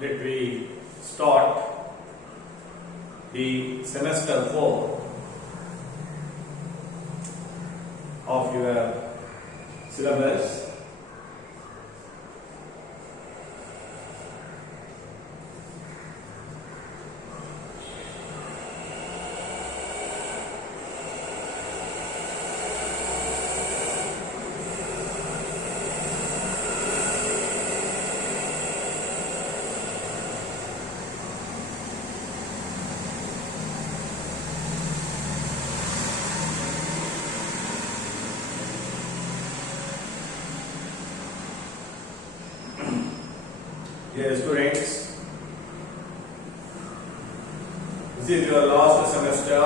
let we start the semester 4 of your syllabus. Dear students, this is your last semester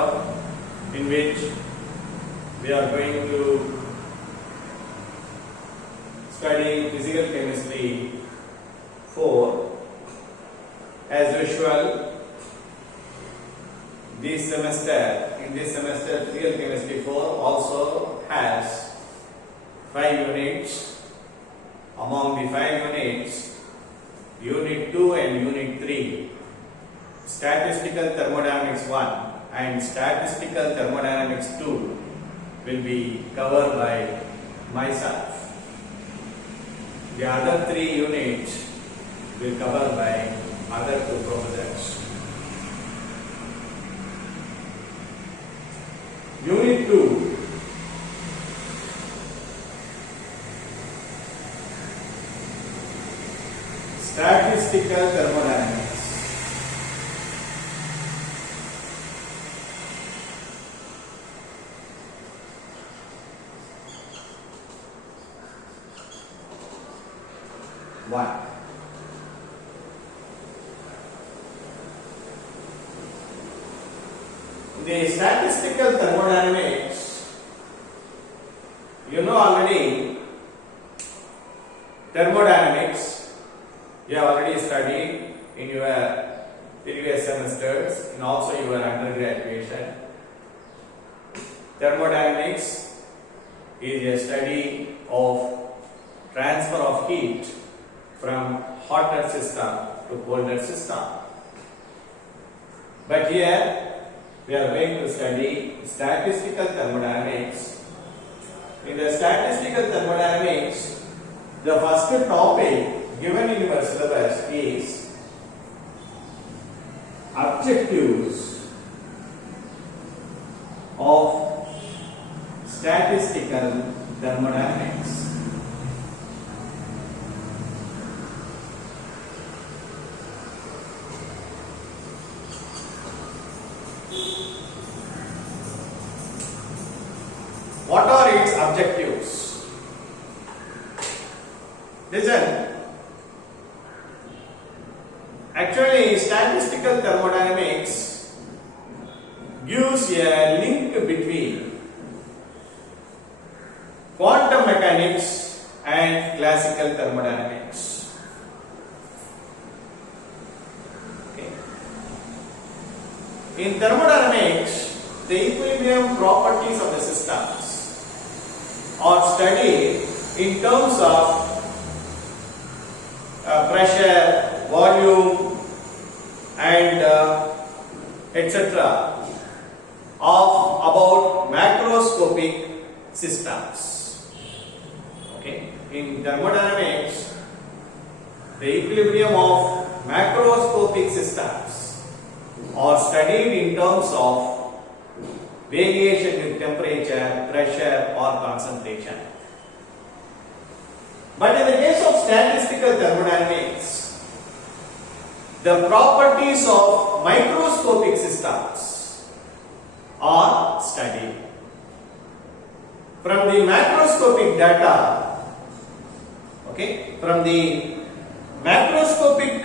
in which we are going to study physical chemistry 4. As usual, in this semester physical chemistry 4 also has 5 units. Among the 5 units, Unit 2 and Unit 3, Statistical Thermodynamics 1 and Statistical Thermodynamics 2 will be covered by myself. The other 3 units will cover by other 2 professors. Unit 2. Statistical Thermodynamics. One. The statistical thermodynamics, you know already, thermodynamics you have already studied in your previous semesters and also your undergraduation. Thermodynamics is a study of transfer of heat from hotter system to colder system. But here we are going to study statistical thermodynamics. In the statistical thermodynamics, the first topic given in your syllabus is objectives of statistical thermodynamics. What are its objectives? Listen. Actually, statistical thermodynamics gives a link between quantum mechanics and classical thermodynamics. Okay. In thermodynamics, the equilibrium properties of the systems are studied in terms of pressure, volume and etc. of about macroscopic systems. Okay. In thermodynamics, the equilibrium of macroscopic systems are studied in terms of variation in temperature, pressure or concentration. But in the case of statistical thermodynamics, the properties of microscopic systems are studied. From the macroscopic data, okay, from the macroscopic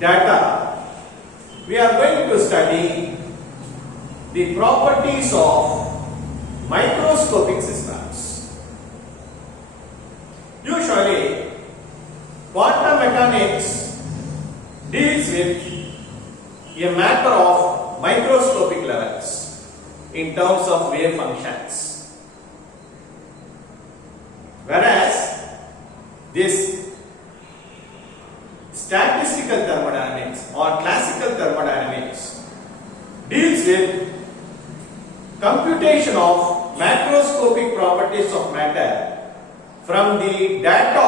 data, we are going to study the properties of microscopic systems. Usually, quantum mechanics deals with a matter of microscopic levels in terms of wave functions. Whereas this statistical statistical thermodynamics or classical thermodynamics deals with computation of macroscopic properties of matter from the data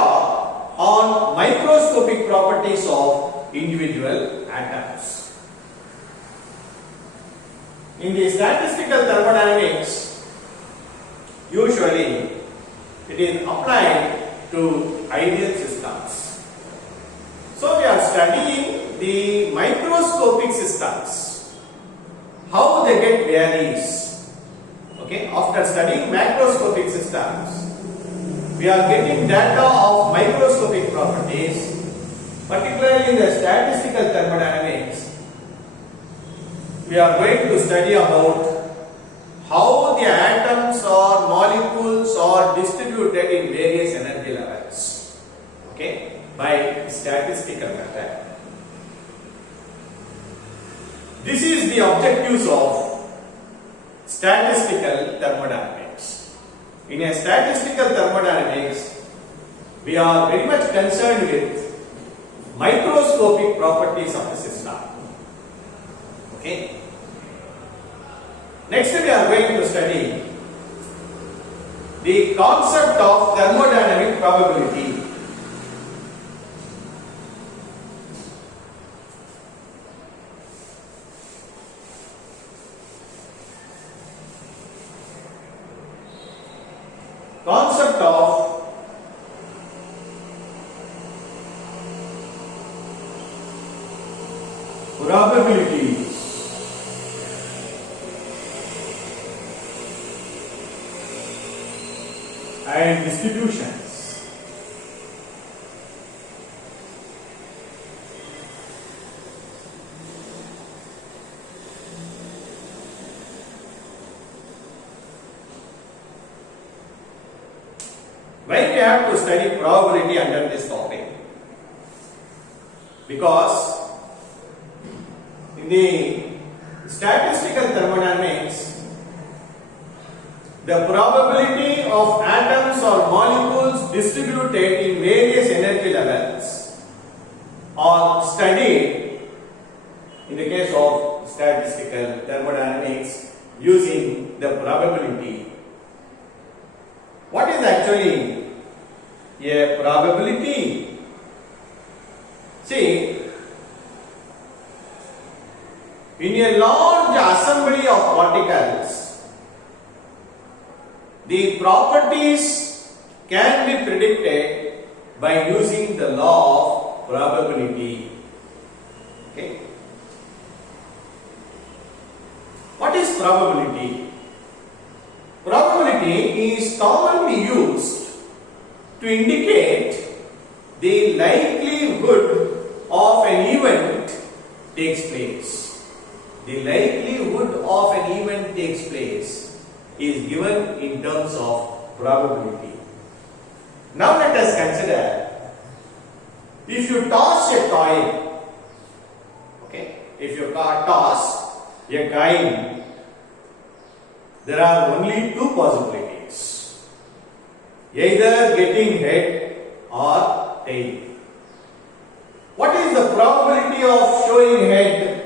on microscopic properties of individual atoms. In the statistical thermodynamics, usually it is applied to ideal systems. So we are studying the microscopic systems, how they get varies. Okay, after studying macroscopic systems, we are getting data of microscopic properties, particularly in the statistical thermodynamics. We are going to study about how the atoms or molecules are distributed in various energy levels, okay, by statistical method. This is the objectives of statistical thermodynamics. In a statistical thermodynamics, we are very much concerned with microscopic properties of the system. Okay. Next, we are going to study the concept of thermodynamic probability. Concept of probability. And distributions. Why we have to study probability under this topic? Because in the statistical thermodynamics, the probability of atoms or molecules distributed in various energy levels are studied in the case of statistical thermodynamics using the probability. What is actually a probability? See, in a large assembly of particles, the properties can be predicted by using the law of probability. Okay. What is probability? Probability is commonly used to indicate the likelihood of an event takes place. The likelihood of an event takes place is given in terms of probability. Now let us consider, if you toss a coin, okay, if you toss a coin, there are only two possibilities, either getting head or tail. What is the probability of showing head?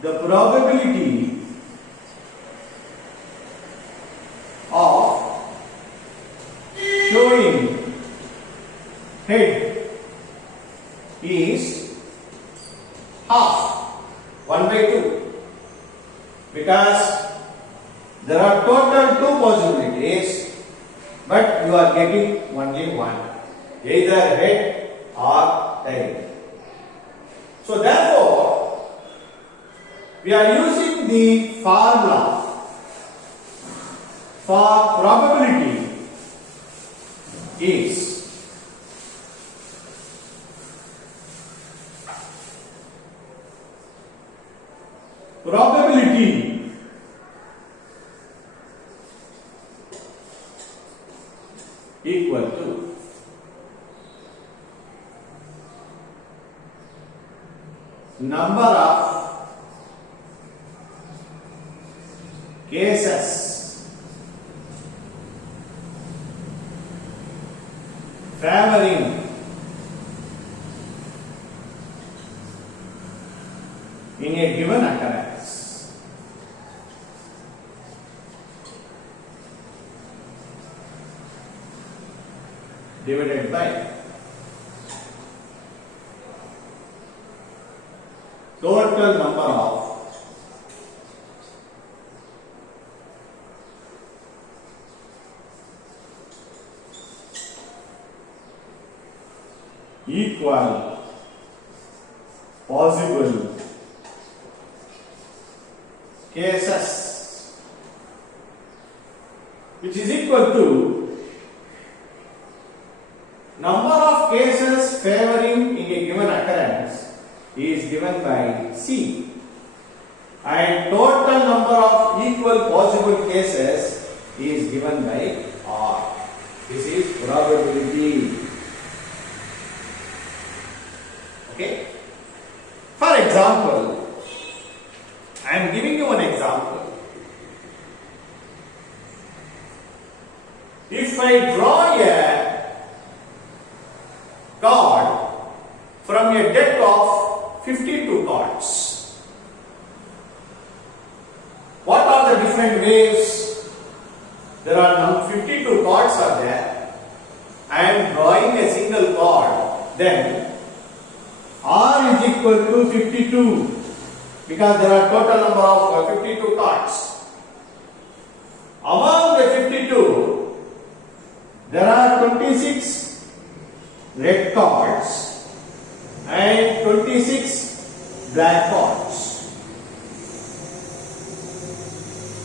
The probability of showing head is half, 1/2, because there are total two possibilities, but you are getting only one, either head or tail. So therefore, we are using the formula for probability is probability equal to number of cases favoring in a given occurrence. Divided by total number of equal possible cases, which is equal to number of cases favoring in a given occurrence is given by C, and total number of equal possible cases is given by R. This is probability. Okay. For example, I am giving you an example. If I draw a card from a deck of 52 cards, what are the different ways? There are 52 cards are there. I am drawing a single card, then R is equal to 52 because there are total number of 52 cards. Among the 52, there are 26 red cards and 26 black cards.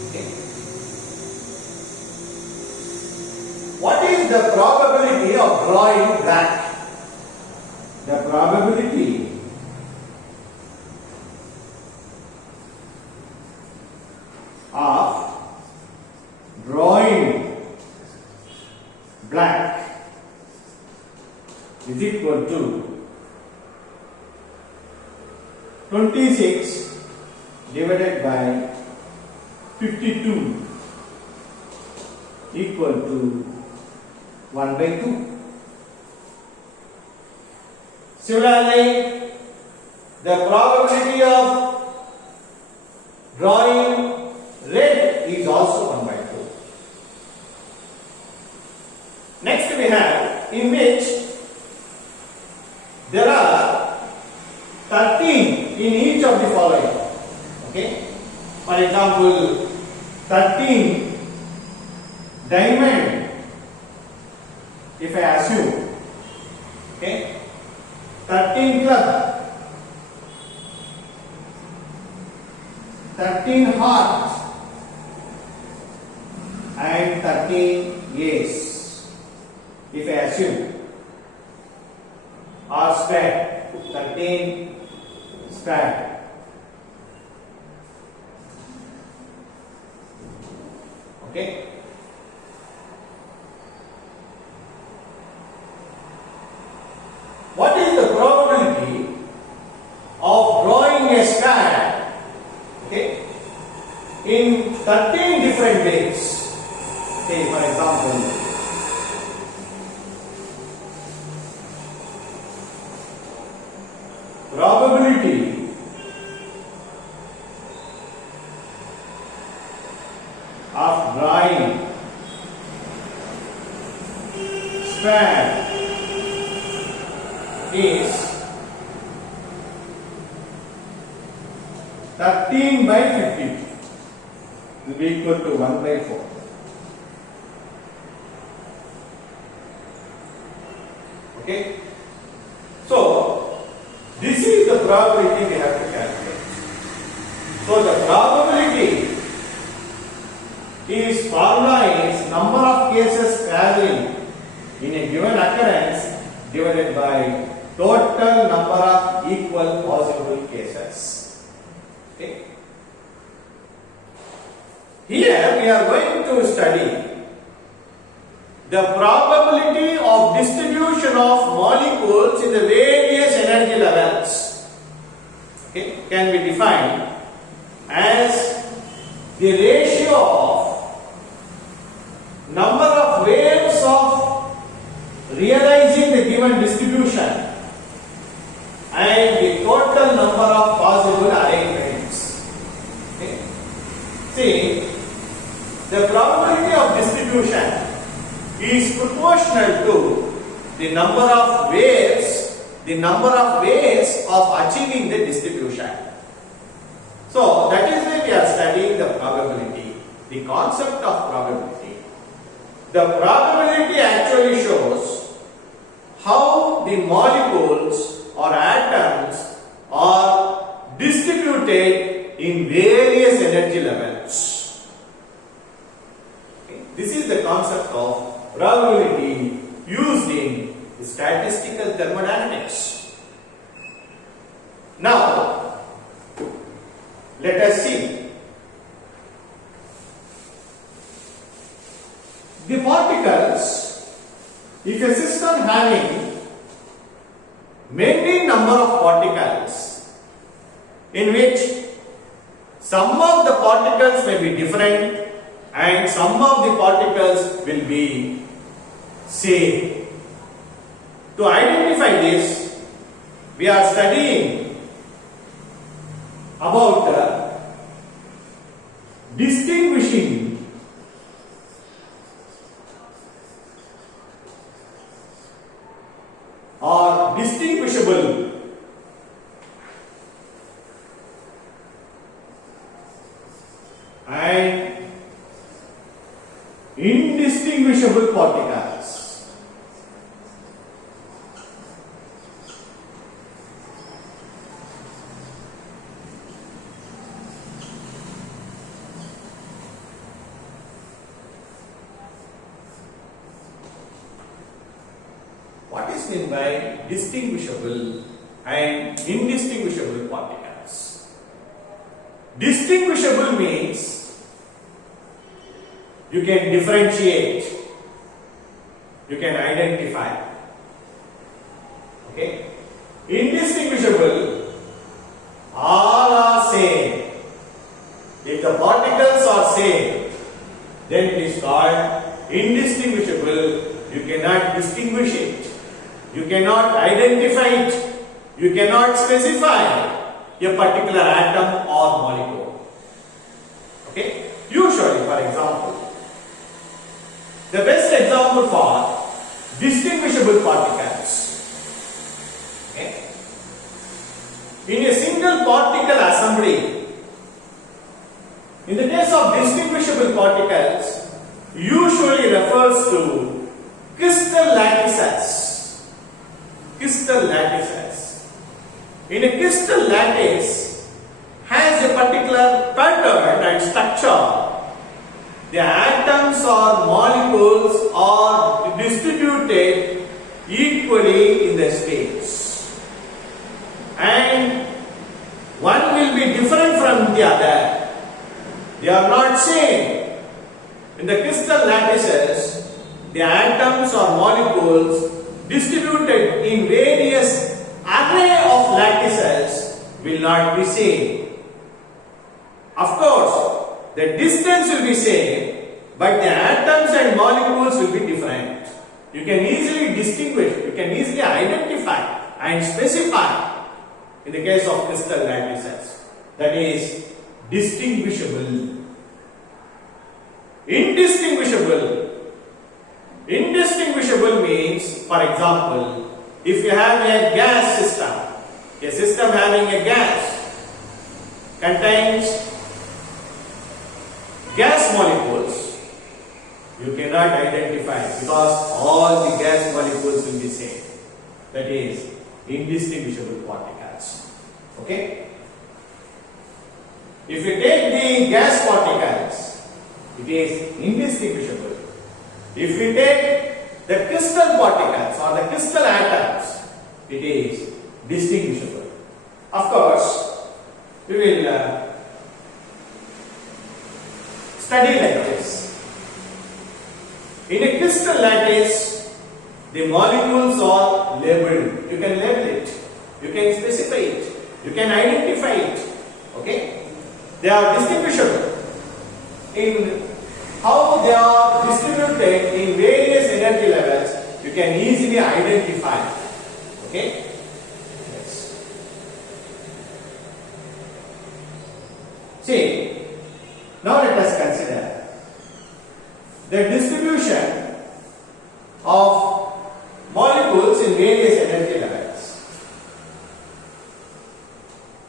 Okay. What is the probability of drawing black? The probability of drawing black is equal to 26 divided by 52 equal to 1 by 2. Similarly, the probability of drawing red is also 1 by 2. Next we have in which there are 13 in each of the following. Okay. For example, 13 diamond, if I assume. Okay. 13 club, 13 heart, and 13 ace. If I assume, or spade, 13 spade. Okay. What is the probability of drawing a spade, okay, in 13 different ways? Okay, for example, probability of drawing spade is 13 by 50 will be equal to 1 by 4. Okay. So, this is the probability we have to calculate. So, the probability is formula is number of cases favoring in a given occurrence divided by total number of equal possible cases. Okay. Here we are going to study the probability of distribution of molecules in the various energy levels. Okay, can be defined as the ratio of number of waves of realizing the given distribution and the total number of possible arrangements. See, the probability of distribution is proportional to the number of ways of achieving the distribution. So that is why we are studying the probability, the concept of probability. The probability actually shows how the molecules or atoms are distributed in various energy levels. Okay. This is the concept of probability used in statistical thermodynamics. Now, let us see. The particles, if a system having many number of particles, in which some of the particles may be different and some of the particles will be same. To identify this, we are studying about distinguishing or distinguishable and indistinguishable particles. What is meant by distinguishable and indistinguishable particles? Distinguishable means you can differentiate, you can identify. Okay? Indistinguishable, all are same. If the particles are same, then it is called indistinguishable. You cannot distinguish it. You cannot identify it. You cannot specify a particular atom or molecule. Okay? Usually, for example, the best example for distinguishable particles. Okay? In a single particle assembly, in the case of distinguishable particles, usually refers to crystal lattices. Crystal lattices. In a crystal lattice has a particular pattern and structure. The atoms or molecules are distributed equally in the space, and one will be different from the other. They are not same. In the crystal lattices, the atoms or molecules distributed in various array of lattices will not be same. Of course, the distance will be same, but the atoms and molecules will be different. You can easily distinguish, you can easily identify and specify in the case of crystal lattices. That is distinguishable. Indistinguishable. Indistinguishable means, for example, if you have a gas system, a system having a gas contains gas molecules, you cannot identify because all the gas molecules will be same. That is indistinguishable particles. Okay? If you take the gas particles, it is indistinguishable. If we take the crystal particles or the crystal atoms, it is distinguishable. Of course, we will study like this. In a crystal lattice, the molecules are labeled. You can label it, you can specify it, you can identify it. Okay? They are distinguishable in how they are distributed in various energy levels. You can easily identify. Okay? Yes. See, now let the distribution of molecules in various energy levels.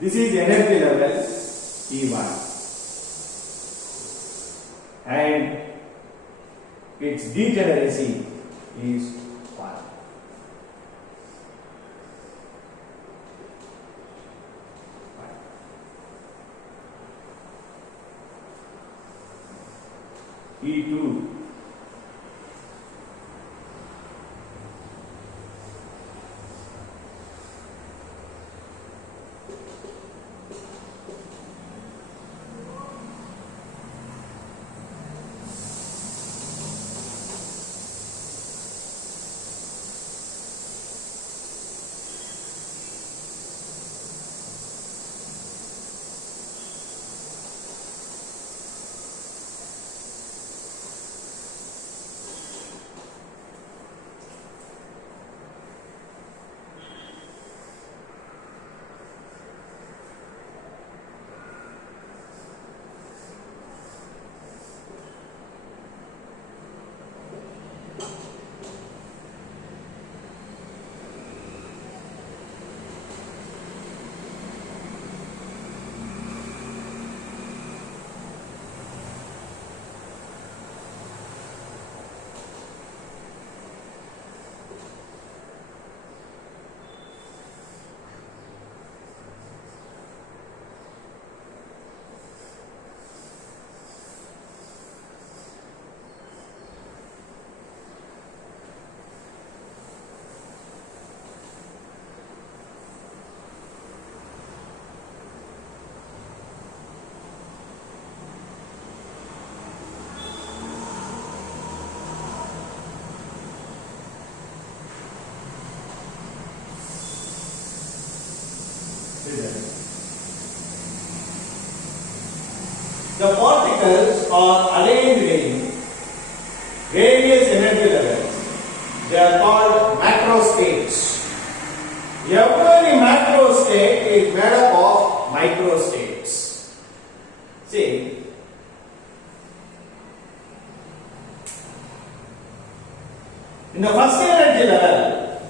This is energy level E1 and its degeneracy is 1. E2 The particles are arranged in various energy levels. They are called macro states. Every macro state is made up of micro states. See, in the first energy level,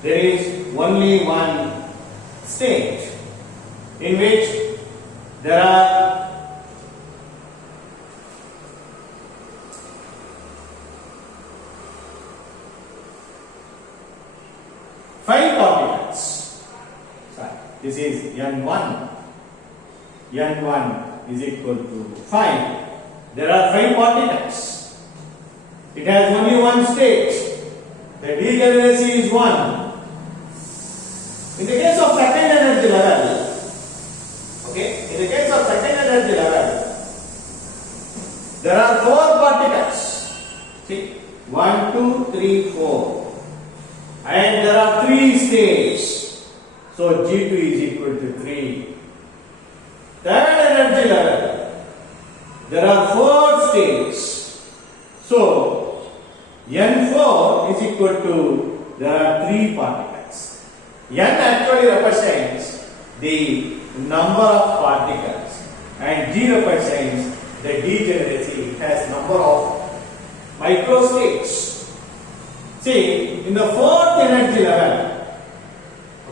there is only one state in which there are five particles. This is N1. N1 is equal to 5. There are 5 particles. It has only one state. The degeneracy is 1. In the case of second energy level, in the case of second energy level, there are 4 particles. See, 1, 2, 3, 4. And there are 3 states. So G2 is equal to 3. Third energy level, there are 4 states. So N4 is equal to, there are 3 particles. N actually represents the number of particles and G represents the degeneracy. It has number of microstates. See, in the fourth energy level,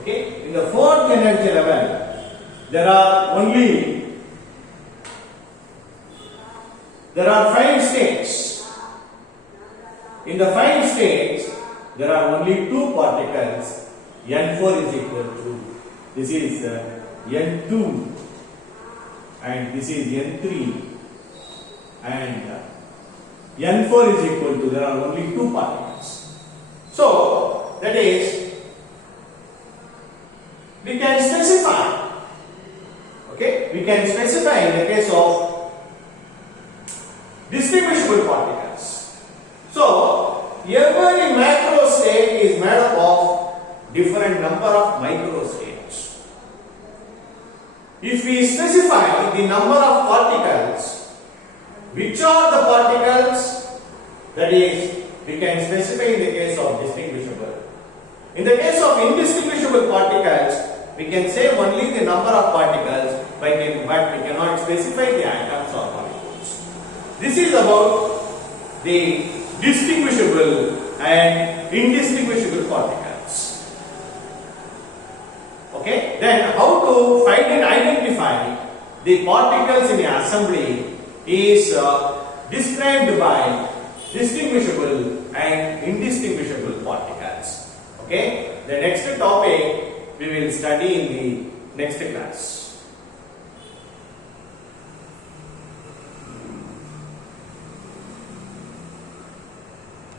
in the fourth energy level, there are 5 states. In the 5 states, there are only 2 particles. N4 is equal to, this is N2 and this is N3 and N4 is equal to, there are only 2 particles. So that is, we can specify, we can specify in the case of distinguishable particles. So every macro state is made up of different number of micro states. If we specify the number of particles, which are the particles, that is, we can specify in the case of distinguishable. In the case of indistinguishable particles, we can say only the number of particles, but we cannot specify the atoms or molecules. This is about the distinguishable and indistinguishable particles. Okay, then how to find and identify the particles in the assembly is described by distinguishable and indistinguishable particles. Okay, the next topic we will study in the next class.